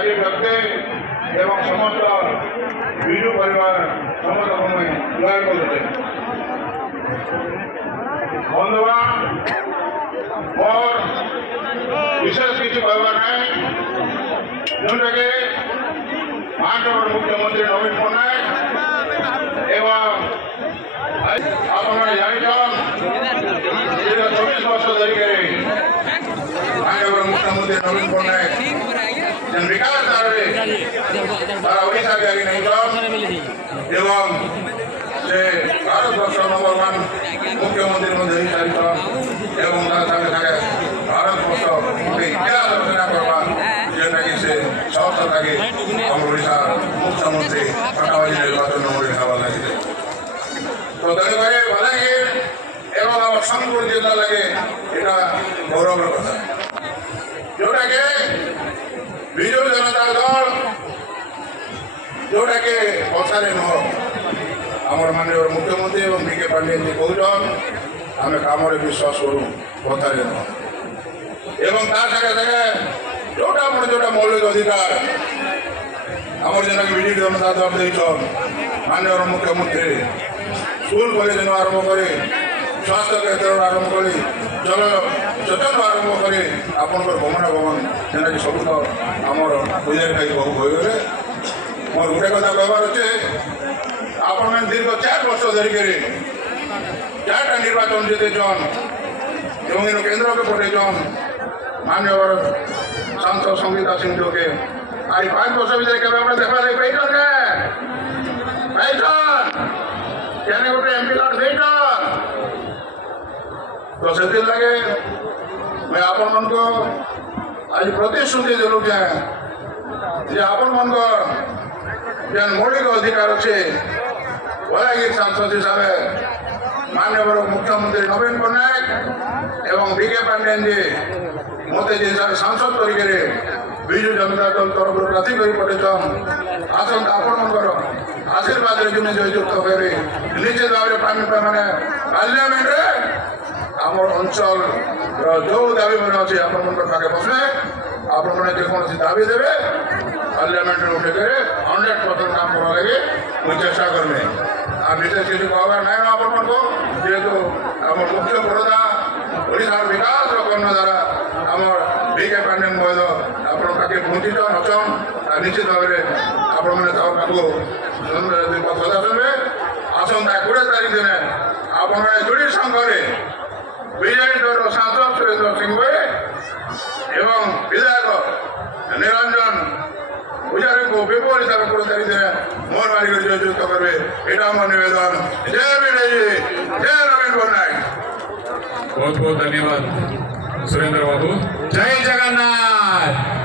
ଚାରି ବ୍ୟକ୍ତି ଏବଂ ସମସ୍ତ ବିଜୁ ପରିବାର ସମସ୍ତଙ୍କୁ ମୁଇଁ ଜୟ କରୁଛେ। ବନ୍ଧୁଗଣ, ମୋର ବିଶେଷ କିଛି କହିବାର ନାହିଁ, ଯେଉଁଟାକି ମହାରାଷ୍ଟ୍ରର ମୁଖ୍ୟମନ୍ତ୍ରୀ ନବୀନ ପଟ୍ଟନାୟକ ଏବଂ ଆପଣମାନେ ଜାଣିଛନ୍ ଦୀର୍ଘ 24 ବର୍ଷ ଧରିକରି ମହାରାଷ୍ଟ୍ରର ମୁଖ୍ୟମନ୍ତ୍ରୀ ନବୀନ ପଟ୍ଟନାୟକ ଯେନ୍ ବିକାଶ ଧାରାରେ ସାରା ଓଡ଼ିଶାକେ ଆଗି ନେଇଛନ୍ ଏବଂ ସେ ଭାରତବର୍ଷ ନମ୍ବର 1 ମୁଖ୍ୟମନ୍ତ୍ରୀ ମଧ୍ୟ ହେଇସାରିଛନ୍ ଏବଂ ତା ସାଙ୍ଗେ ସାଙ୍ଗେ ଭାରତବର୍ଷ ଗୋଟେ ଇତିହାସ ରଚନା କରବା ଯେନ୍ଟାକି ସେ ସହଜତାକେ ଆମ ଓଡ଼ିଶା ମୁଖ୍ୟମନ୍ତ୍ରୀ ପାଖାପାଖି ନିର୍ବାଚନ ମଣ୍ଡଳୀ ହେବାର ଲାଗିଲେ। ତ ତେଣୁକରି ବଲାଙ୍ଗୀର ଏବଂ ଆମ ସୋନପୁର ଜିଲ୍ଲା ଲାଗେ ଏଇଟା ଗୌରବର କଥା, ଯେଉଁଟାକି ବିଜୁ ଜନତା ଦଳ ଯେଉଁଟାକି କଥାରେ ନୁହଁ ଆମର ମାନନୀୟ ମୁଖ୍ୟମନ୍ତ୍ରୀ ଏବଂ ବିକେ ପାଣ୍ଡିଆନଜୀ କହୁଛନ୍ ଆମେ କାମରେ ବିଶ୍ୱାସ କରୁ, କଥାରେ ନୁହଁ। ଏବଂ ତା ସାଙ୍ଗେ ସାଙ୍ଗେ ଯେଉଁଟା ଆମର ଯେଉଁଟା ମୌଳିକ ଅଧିକାର ଆମର ଯେନ୍ଟାକି ବିଜୁ ଜନତା ଦଳ ଦେଇଛନ୍ ମାନନୀୟ ମୁଖ୍ୟମନ୍ତ୍ରୀ ସ୍କୁଲ କଲେଜରୁ ଆରମ୍ଭ କରି ସ୍ୱାସ୍ଥ୍ୟ କ୍ଷେତ୍ରରୁ ଆରମ୍ଭ କରି ଜଳସେଚନରୁ ଆରମ୍ଭ କରି ଆପଣଙ୍କର ଗମନାଗମନ ଯେନ୍ଟାକି ସବୁ ତ ଆମର ପୂଜାରୀ ଖାଇ ବହୁ ହୋଇଗଲେ। ମୋର ଗୋଟେ କଥା କହିବାର ଅଛି, ଆପଣମାନେ ଦୀର୍ଘ 4 ବର୍ଷ ଧରିକରି 4ଟା ନିର୍ବାଚନ ଜିତେଛନ୍ ଏବଂ ଏନୁ କେନ୍ଦ୍ରକେ ପଠେଇଛନ୍ ମାନ୍ୟବର ସାଂସଦ ସଙ୍ଗୀତା ସିଂ ଯୋଗେ। ଆଜି 5 ବର୍ଷ ଭିତରେ କେବେ આપણે ଦେଖବା ଲାଗି ପାଇଛନ୍ କେ ପାଇଛନ୍ କେନେ ଗୋଟେ ଏମ୍ପି କାର୍ଡ ଦେଇଛନ୍? ତ ସେଥିର୍ଲାଗି ମୁଇଁ ଆପଣମାନଙ୍କୁ ଆଜି ପ୍ରତିଶ୍ରୁତି ଦେଲୁ ଯେ ଆପଣମାନଙ୍କର ଯେନ୍ ମୌଳିକ ଅଧିକାର ଅଛେ ବଲାଙ୍ଗୀର ସାଂସଦ ହିସାବେ ମାନ୍ୟବର ମୁଖ୍ୟମନ୍ତ୍ରୀ ନବୀନ ପଟ୍ଟନାୟକ ଏବଂ ବିକେ ପାଣ୍ଡିଆନଜୀ ମୋତେ ଯେ ସାଂସଦ କରିକିରି ବିଜୁ ଜନତା ଦଳ ତରଫରୁ ପ୍ରାର୍ଥୀ କରି ପଠାଇଛନ୍, ଆସନ୍ତା ଆପଣମାନଙ୍କର ଆଶୀର୍ବାଦରେ ଜଣେ ଜୟଯୁକ୍ତ ହେବେ। ନିଶ୍ଚିତ ଭାବରେ ମାନେ ପାର୍ଲିଆମେଣ୍ଟରେ ଆମର ଅଞ୍ଚଳର ଯେଉଁ ଦାବିମାନେ ଅଛି ଆପଣମାନଙ୍କର ପାଖେ ବସିଲେ ଆପଣମାନେ ଯେକୌଣସି ଦାବି ଦେବେ ପାର୍ଲିଆମେଣ୍ଟରେ ଉଠେଇକରି 100% କାମ କରିବା ଲାଗି ମୁଁ ଚେଷ୍ଟା କରିବି। আর বিশেষ কিছু কবার নাই আপনার যেহেতু আমার মুখ্য প্রধান ওড়িশার বিকাশ কর্ণধারা আমার বিকে পাণ্ডিয়ান মহোদয় আপনার পাখে পৌঁছিছন অছন নিশ্চিত ভাবে আপন মানে তার পাখু কথা শুনবে। আসন্তা 20 তারিখ দিনে আপনার যোড়ি সংঘরে বিজেপি দলের সাংসদ সুরেন্দ্র সিং ভাই এবং বিধায়ক নিরঞ্জন পূজারী বিপুল হিসাবে 20 তারিখ দিনে মোর বাড়ি জয়যুক্ত করবে, এটা আমার নিবেদন। জয় বিজয়ী, জয় নবীন পট্টনায়ক। बहुत बहुत धन्यवाद सुरेंद्र बाबू। जय जगन्नाथ।